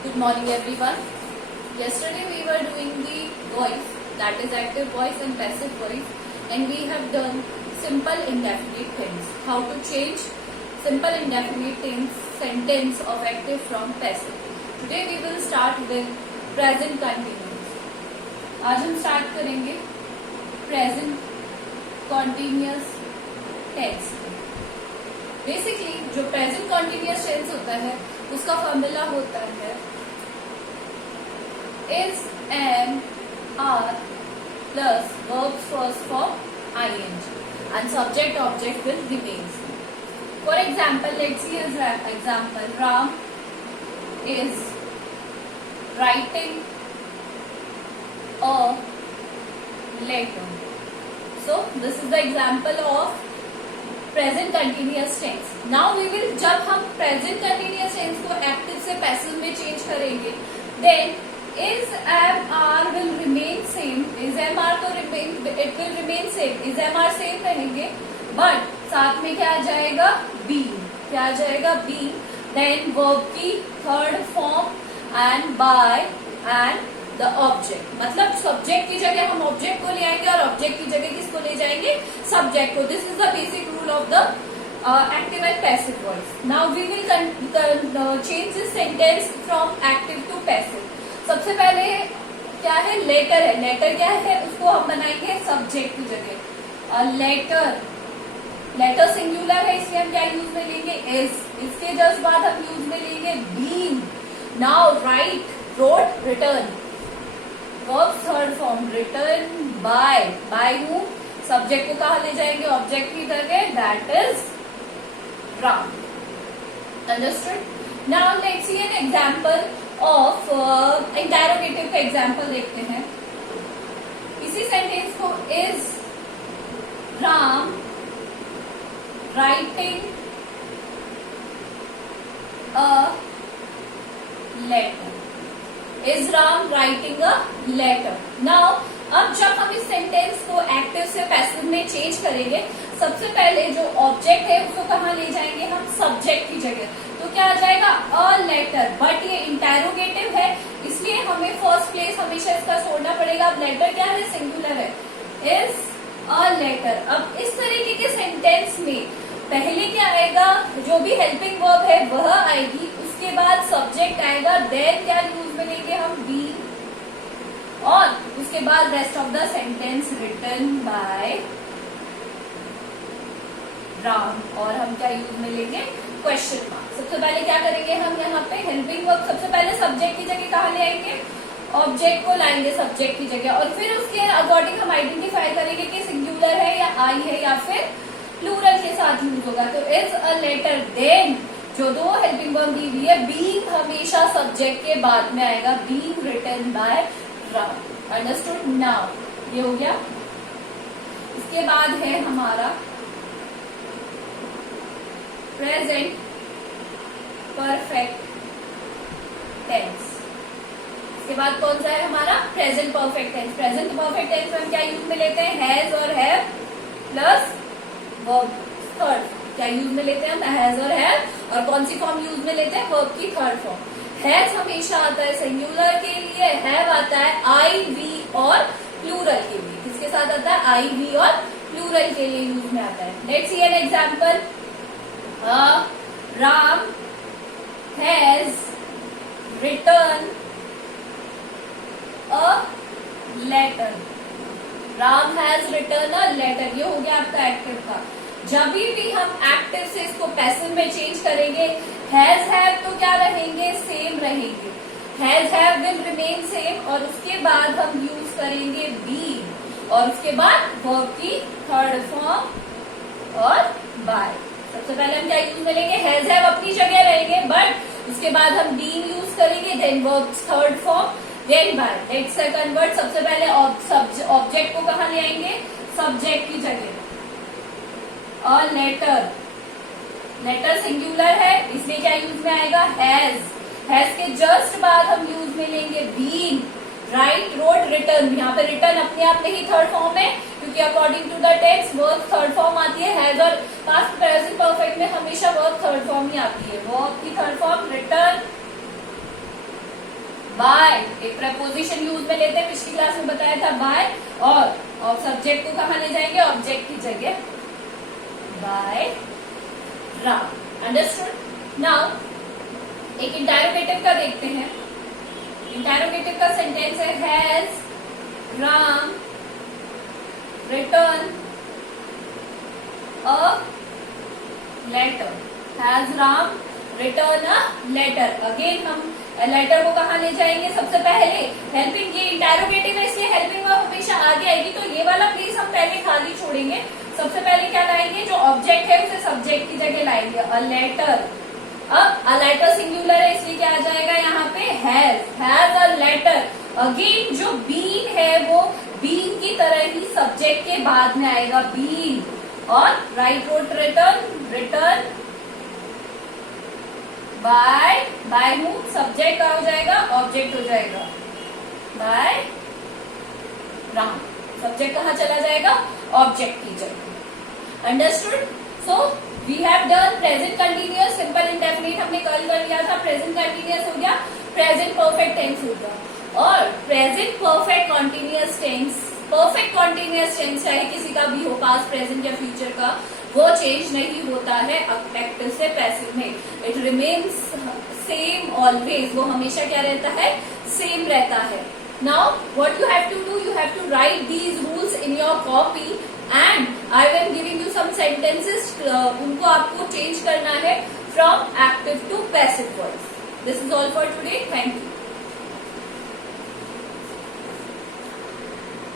Good morning everyone. Yesterday we were doing the voice, that is active voice and passive voice, and we have done simple indefinite tense. How to change simple indefinite tense sentence of active from passive. Today we will start with present continuous. आज हम start करेंगे present continuous tense. Basically जो present continuous tense होता है उसका formula होता है is am are plus verb first form ing and subject object will remain. For example, let's see as example, Ram is writing a letter. So this is the example of present continuous tense. Now we will, जब हम present continuous tense को active से passive में change करेंगे, then is am are will remain same. Is am are तो it will remain same, is am are same रहेंगे, but साथ में क्या आ जाएगा, बीइंग. क्या आ जाएगा, बीइंग. देन वर्ब की third form and by and the object. मतलब सब्जेक्ट की जगह हम ऑब्जेक्ट को ले आएंगे और ऑब्जेक्ट की जगह किसको ले जाएंगे, सब्जेक्ट को. This is the basic rule of the active and passive voice. Now we will change this sentence from active to passive. सबसे पहले क्या है, लेटर है. लेटर क्या है, उसको हम बनाएंगे सब्जेक्ट की जगह. लेटर, लेटर सिंगुलर है, इसलिए हम क्या यूज में लेंगे, इज. इसके जस्ट बाद हम यूज में लेंगे being. Now write, wrote, written. Verb third form written by. By whom, subject को कहा ले जाएंगे, ऑब्जेक्ट की जगह, that is Ram. Understood. Now let's see an example of interrogative का एग्जांपल देखते हैं. इसी सेंटेंस को, is Ram writing a letter. Is Ram writing a letter. Now अब जब हम इस सेंटेंस को एक्टिव से पैसिव में चेंज करेंगे, सबसे पहले जो ऑब्जेक्ट है उसको कहाँ ले जाएंगे हम, सब्जेक्ट की जगह. तो क्या आ जाएगा, अ लेटर. बट ये इंटरोगेटिव है, इसलिए हमें फर्स्ट प्लेस हमेशा इसका छोड़ना पड़ेगा. अब लेटर क्या है, सिंगुलर है, इज अ लेटर. अब इस तरीके के सेंटेंस में पहले क्या आएगा, जो भी हेल्पिंग वर्ब है वह आएगी, उसके बाद सब्जेक्ट आएगा, देन क्या यूज में लेंगे हम, बी, और उसके बाद rest of the sentence written by Ram, और हम क्या यूज में लेंगे, क्वेश्चन मार्क. सबसे पहले क्या करेंगे हम, यहाँ पे हेल्पिंग वर्ब सबसे पहले सब्जेक्ट की जगह कहाँ ले आएंगे, ऑब्जेक्ट को लाएंगे सब्जेक्ट की जगह, और फिर उसके अकॉर्डिंग हम आइडेंटिफाई करेंगे कि सिंगुलर है या आई है या फिर प्लूरल के साथ यूज होगा. तो इज अ लेटर, देन जो दो हेल्पिंग वर्ब दी हुई है, बीइंग हमेशा सब्जेक्ट के बाद में आएगा, being written by Ram. Understood. Now ये हो गया. इसके बाद है हमारा प्रेजेंट परफेक्ट टेंस. इसके बाद कौन सा है हमारा, present perfect tense. Present perfect tense में हम क्या यूज में लेते हैं, हैज और हैव प्लस वर्ब थर्ड. क्या यूज में लेते हैं हम, हैज और हैव, और कौन सी फॉर्म यूज में लेते हैं, वर्ब की थर्ड फॉर्म. हैज हमेशा आता है सिंगुलर के लिए, हैव आता है आई, वी और प्लूरल के लिए. किसके साथ आता है, आई, वी और प्लूरल के लिए यूज में आता है. Let's see an example. Ram has written a letter. Ram has written a letter. ये हो गया आपका एक्टिव का. जब भी हम एक्टिव से इसको पैसिव में चेंज करेंगे, हैज हैव तो क्या रहेंगे, सेम रहेंगे. Has have will remain same, और उसके बाद हम यूज करेंगे बी, और उसके बाद वर्ब की थर्ड फॉर्म और बाय. सबसे पहले हम क्या यूज में लेंगे, हैज हैव अपनी जगह रहेंगे, बट उसके बाद हम बीइंग यूज करेंगे, then verb third form, then by. Let's convert. सबसे पहले ऑब्जेक्ट को कहाँ ले आएंगे, सब्जेक्ट की जगह. अ लेटर, लेटर सिंगुलर है, इसलिए क्या यूज में आएगा, हैज. हैज के जस्ट बाद हम यूज में लेंगे बीइंग. Right, wrote, return. यहाँ पे रिटर्न अपने आप में ही थर्ड फॉर्म है, क्योंकि according to the text verb third form आती है. हैज और पास्ट प्रेजेंट परफेक्ट में हमेशा वर्ब थर्ड फॉर्म ही आती है. वर्ब की थर्ड फॉर्म रिटर्न बाय एक प्रपोजिशन यूज में लेते हैं, पिछली क्लास में बताया था बाय, और सब्जेक्ट को कहाँ ले जाएंगे, ऑब्जेक्ट की जगह, बाय राम। अंडरस्टूड। नाउ एक इंटरोगेटिव का देखते हैं। इंटरोगेटिव का सेंटेंस है has Ram written a letter. Has Ram written a letter. Again हम लेटर को कहाँ ले जाएंगे, सबसे पहले हेल्पिंग, ये इंटरोगेटिव है इसलिए हेल्पिंग वर्ब हमेशा आगे आएगी, तो ये वाला प्लेस हम पहले खाली छोड़ेंगे। सबसे पहले क्या लाएंगे, जो ऑब्जेक्ट है उसे सब्जेक्ट की जगह लाएंगे, अ लेटर। अब अ लेटर सिंगुलर है इसलिए क्या आ जाएगा यहाँ पे, हैज अ लेटर। अगेन जो बीन है वो बीन की तरह ही सब्जेक्ट के बाद में आएगा, बीन। और right wrote return bye whom, subject क्या हो जाएगा, ऑब्जेक्ट हो जाएगा, बाय राम। सब्जेक्ट कहाँ चला जाएगा, ऑब्जेक्ट की जगह। Understood. So we have done present continuous, simple indefinite हमने कल कर लिया था, प्रेजेंट कंटिन्यूअस हो गया, प्रेजेंट परफेक्ट टेंस हो गया, और present perfect continuous tense. Perfect continuous tense चाहे किसी का भी हो, पास्ट प्रेजेंट या फ्यूचर का, वो चेंज नहीं होता है एक्टिव से पैसिव में, इट रिमेन्स सेम ऑलवेज, वो हमेशा क्या रहता है, सेम रहता है। Now what you have to do, you have to write these rules in your copy and I am giving you some sentences, उनको आपको चेंज करना है from active to passive voice. This is all for today, thank you.